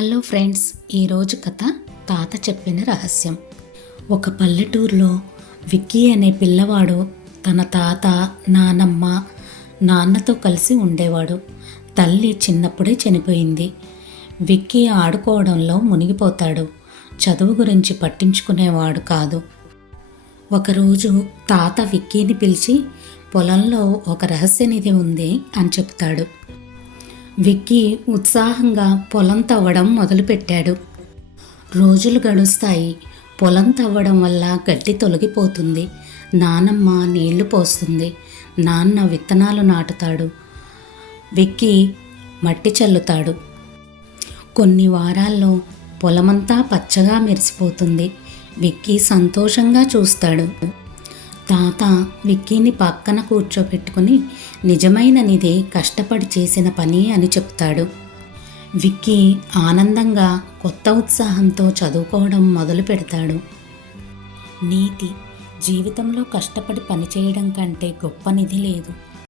Hello friends ఈరోజు కథ తాత చెప్పిన రహస్యం. ఒక పల్లెటూరులో విక్కీ అనే పిల్లవాడు తన తాత నానమ్మ నాన్నతో కలిసి ఉండేవాడు. తల్లి చిన్నప్పుడే చనిపోయింది. విక్కీ ఆడుకోవడంలో మునిగిపోతాడు. చదువు గురించి పట్టించుకునేవాడు కాదు. ఒకరోజు తాత విక్కీని పిలిచి పొలంలో ఒక రహస్య నిధి ఉంది అని చెప్తాడు. విక్కీ ఉత్సాహంగా పొలం తవ్వడం మొదలుపెట్టాడు. రోజులు గడుస్తాయి. పొలం తవ్వడం వల్ల గడ్డి తొలగిపోతుంది. నానమ్మ నీళ్ళు పోస్తుంది. నాన్న విత్తనాలు నాటుతాడు. విక్కీ మట్టి చల్లుతాడు. కొన్ని వారాల్లో పొలమంతా పచ్చగా మెరిసిపోతుంది. విక్కీ సంతోషంగా చూస్తాడు. తాత విక్కీని పక్కన కూర్చోబెట్టుకుని నిజమైన నిధి కష్టపడి చేసిన పని అని చెప్తాడు విక్కీ ఆనందంగా కొత్త ఉత్సాహంతో చదువుకోవడం మొదలు పెడతాడు. నీతి జీవితంలో కష్టపడి పనిచేయడం కంటే గొప్ప నిధి లేదు.